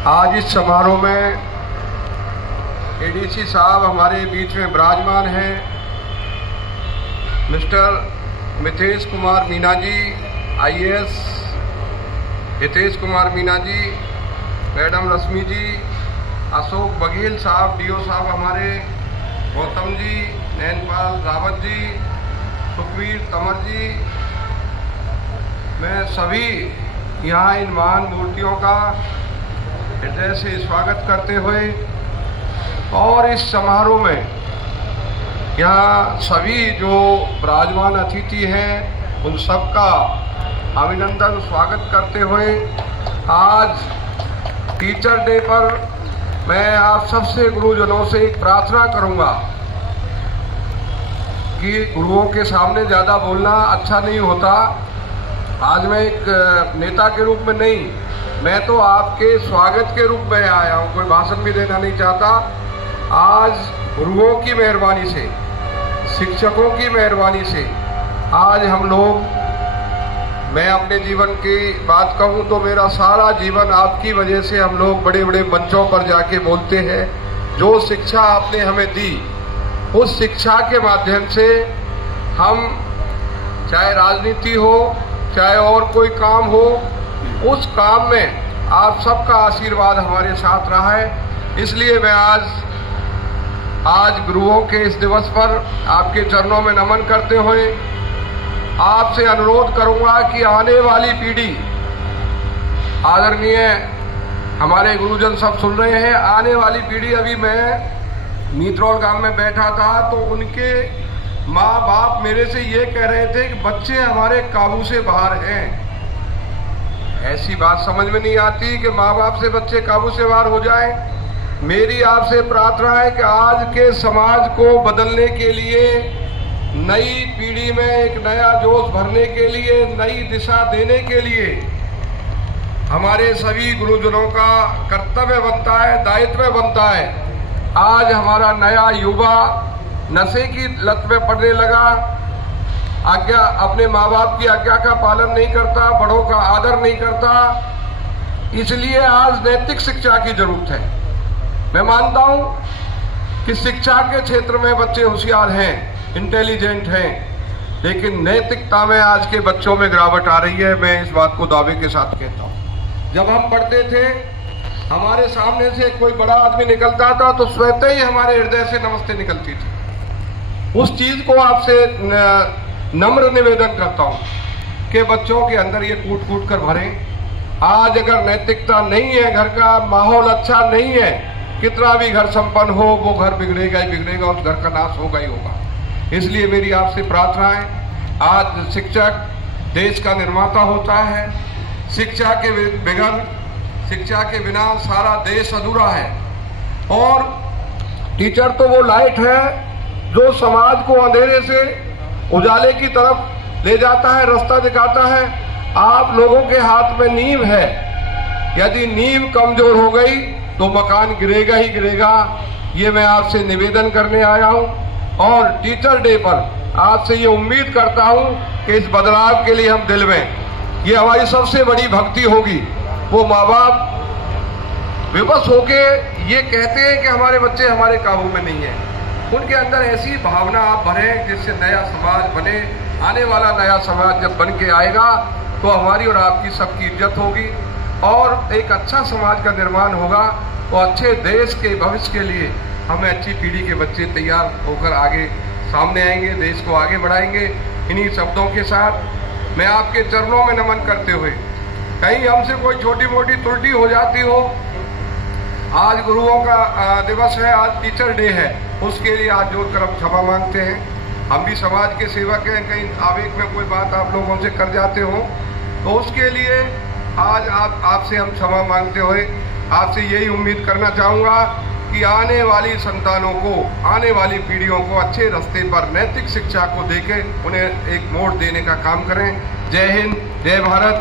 आज इस समारोह में एडीसी साहब हमारे बीच में विराजमान हैं। Mister Mitesh Kumar Meena ji IAS, Hitesh Kumar Meena ji, madam रश्मि जी, अशोक बघेल साहब DO साहब हमारे, गौतम जी, नैनपाल रावत जी, सुखवीर तंवर जी, मैं सभी यहाँ इन महान मूर्तियों का हृदय से स्वागत करते हुए और इस समारोह में यहाँ सभी जो विराजमान अतिथि हैं उन सबका अभिनंदन स्वागत करते हुए आज टीचर डे पर मैं आप सबसे गुरुजनों से एक प्रार्थना करूंगा कि गुरुओं के सामने ज़्यादा बोलना अच्छा नहीं होता। आज मैं एक नेता के रूप में नहीं, मैं तो आपके स्वागत के रूप में आया हूँ, कोई भाषण भी देना नहीं चाहता। आज गुरुओं की मेहरबानी से, शिक्षकों की मेहरबानी से आज हम लोग, मैं अपने जीवन की बात कहूँ तो मेरा सारा जीवन आपकी वजह से हम लोग बड़े बड़े मंचों पर जाके बोलते हैं। जो शिक्षा आपने हमें दी, उस शिक्षा के माध्यम से हम, चाहे राजनीति हो चाहे और कोई काम हो, उस काम में आप सबका आशीर्वाद हमारे साथ रहा है। इसलिए मैं आज गुरुओं के इस दिवस पर आपके चरणों में नमन करते हुए आपसे अनुरोध करूंगा कि आने वाली पीढ़ी, आदरणीय हमारे गुरुजन सब सुन रहे हैं, आने वाली पीढ़ी, अभी मैं मीतरौल गांव में बैठा था तो उनके माँ बाप मेरे से ये कह रहे थे कि बच्चे हमारे काबू से बाहर हैं। ऐसी बात समझ में नहीं आती कि माँ बाप से बच्चे काबू से बाहर हो जाएं। मेरी आपसे प्रार्थना है कि आज के समाज को बदलने के लिए, नई पीढ़ी में एक नया जोश भरने के लिए, नई दिशा देने के लिए हमारे सभी गुरुजनों का कर्तव्य बनता है, दायित्व बनता है। आज हमारा नया युवा नशे की लत में पड़ने लगा, आज्ञा, अपने माँ बाप की आज्ञा का पालन नहीं करता, बड़ों का आदर नहीं करता। इसलिए आज नैतिक शिक्षा की जरूरत है। मैं मानता हूँ कि शिक्षा के क्षेत्र में बच्चे होशियार हैं, इंटेलिजेंट हैं, लेकिन नैतिकता में आज के बच्चों में गिरावट आ रही है। मैं इस बात को दावे के साथ कहता हूँ। जब हम पढ़ते थे, हमारे सामने से कोई बड़ा आदमी निकलता था तो स्वतः ही हमारे हृदय से नमस्ते निकलती थी। उस चीज को आपसे नम्र निवेदन करता हूं कि बच्चों के अंदर ये कूट कूट कर भरें। आज अगर नैतिकता नहीं है, घर का माहौल अच्छा नहीं है, कितना भी घर संपन्न हो, वो घर बिगड़ेगा ही बिगड़ेगा, उस घर का नाश होगा ही होगा। इसलिए मेरी आपसे प्रार्थना है, आज शिक्षक देश का निर्माता होता है। शिक्षा के बिना सारा देश अधूरा है। और टीचर तो वो लाइट है जो समाज को अंधेरे से उजाले की तरफ ले जाता है, रास्ता दिखाता है। आप लोगों के हाथ में नींव है। यदि नींव कमजोर हो गई तो मकान गिरेगा ही गिरेगा। ये मैं आपसे निवेदन करने आया हूं और टीचर डे पर आपसे ये उम्मीद करता हूं कि इस बदलाव के लिए हम दिल में, ये हमारी सबसे बड़ी भक्ति होगी। वो माँ बाप विवश होके ये कहते हैं कि हमारे बच्चे हमारे काबू में नहीं है, उनके अंदर ऐसी भावना आप भरें जिससे नया समाज बने। आने वाला नया समाज जब बन के आएगा तो हमारी और आपकी सबकी इज्जत होगी और एक अच्छा समाज का निर्माण होगा। तो अच्छे देश के भविष्य के लिए हमें अच्छी पीढ़ी के बच्चे तैयार होकर आगे सामने आएंगे, देश को आगे बढ़ाएंगे। इन्हीं शब्दों के साथ मैं आपके चरणों में नमन करते हुए, कहीं हमसे कोई छोटी मोटी त्रुटि हो जाती हो, आज गुरुओं का दिवस है, आज टीचर डे है, उसके लिए आज जोर कर हम क्षमा मांगते हैं। हम भी समाज के सेवक हैं, कहीं आवेग में कोई बात आप लोगों से कर जाते हो तो उसके लिए आज आपसे हम क्षमा मांगते हुए आपसे यही उम्मीद करना चाहूँगा कि आने वाली संतानों को, आने वाली पीढ़ियों को अच्छे रास्ते पर नैतिक शिक्षा को देके उन्हें एक मोड़ देने का काम करें। जय हिंद, जय भारत।